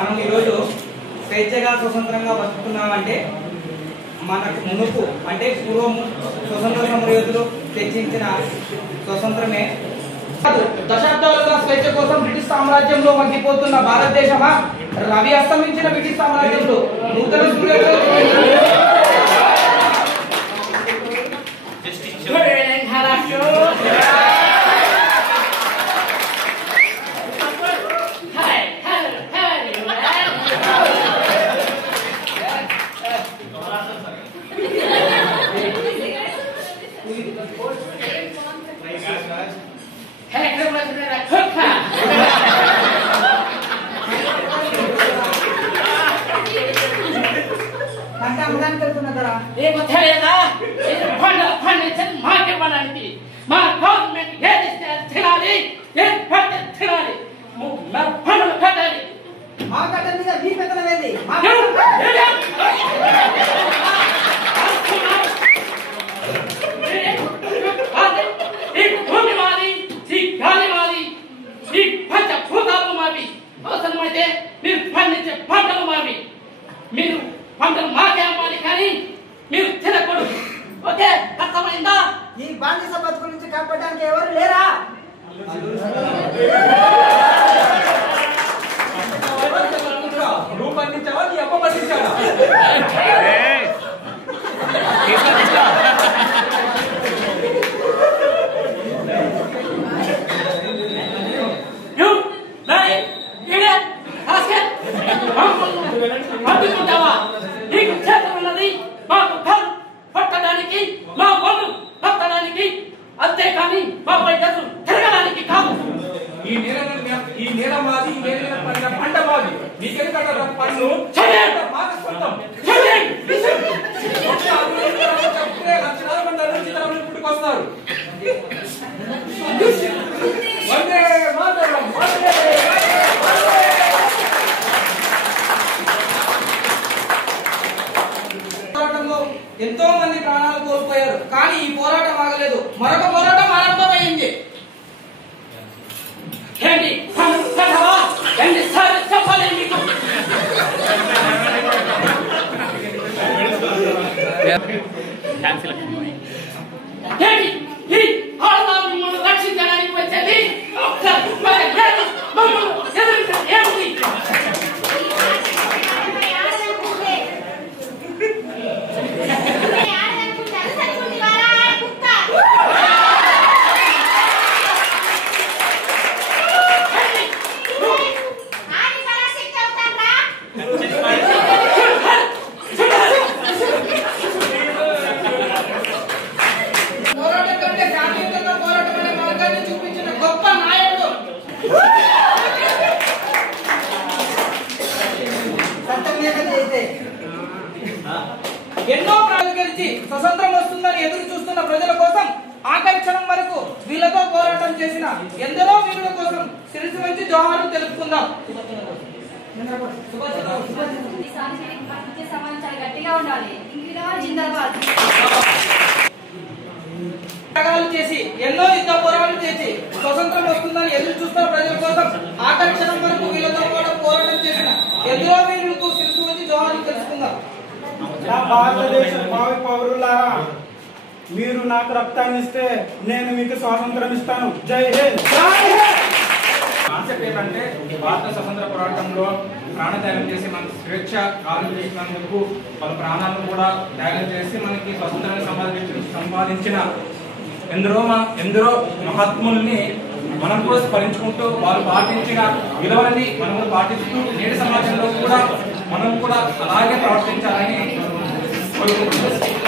మనం ఈరోజు స్వేచ్ఛగా స్వతంత్రంగా బతుకుతున్నామంటే మనకు మునుపు అంటే పూర్వము స్వతంత్ర సమరయోధులు తెచ్చించిన స్వతంత్రమే. దశాబ్దాలుగా స్వేచ్ఛ కోసం బ్రిటిష్ సామ్రాజ్యంలో మగ్గిపోతున్న భారతదేశమా రవి అస్తమించిన బ్రిటిష్ సామ్రాజ్యంలో నూతన ఈ బానిస బతుకు నుంచి కాపాడడానికి ఎవరు లేరా? నువ్వు పండించావా నీ అమ్మ పండించావా? అంతేకాని మాపై గదులు తిరగడానికి కాదు. ఈ నేల మాది, ఈ నేల పంట మాది. నీకెందుకంటే పన్ను లక్షలాది మంది అనుచితరాలు పుట్టుకొస్తారు. వందే మాతరం, వందే పోరాటంలో ఎంతో మంది ప్రాణాలు కోల్పోయారు. కానీ ఈ పోరాటం ఆగలేదు. మరొక పోరాటం ఆరంభమైంది. చెప్పాలి మీకు రక్షించడానికి వచ్చేది ఎన్నో ప్రాణాలు గెలిచి స్వతంత్రం వస్తుందని ఎదురు చూస్తున్న ప్రజల కోసం ఆఖరి క్షణం వరకు వీళ్ళతో పోరాటం చేసిన ఎందరో వీరుల కోసం శిరసు వంచి జోహారు తెలుపుకుందాం. చేసి ఎన్నో యుద్ధ పోరాటాలు చేసి స్వతంత్రం వస్తుందని ఎదురు చూస్తున్న ప్రజల కోసం ఆఖరి క్షణం వరకు వీళ్ళతో పోరాటం చేసిన ఎందరో వీరులకు శిరసు వంచి జోహారు తెలుసుకుందాం. భారతదేశ భావి పౌరులారా, మీరు నాకు రక్తాన్ని ఇస్తే నేను మీకు స్వాతంత్రం ఇస్తాను. జై హింద్. కాన్సెప్ట్ ఏంటంటే భారత స్వతంత్ర పోరాటంలో ప్రాణత్యాగం చేసి మనకు స్వేచ్ఛ కాలుచేసినందుకు వాళ్ళ ప్రాణాలను కూడా త్యాగం చేసి మనకి స్వతంత్రాన్ని సంపాదించిన ఎందరో మహాత్ముల్ని మనం కూడా స్మరించుకుంటూ వాళ్ళు పాటించిన విలువలని మనం కూడా పాటిస్తూ నేటి సమాజంలో కూడా మనం కూడా అలాగే ప్రవర్తించాలని కోరుకుంటున్నాం.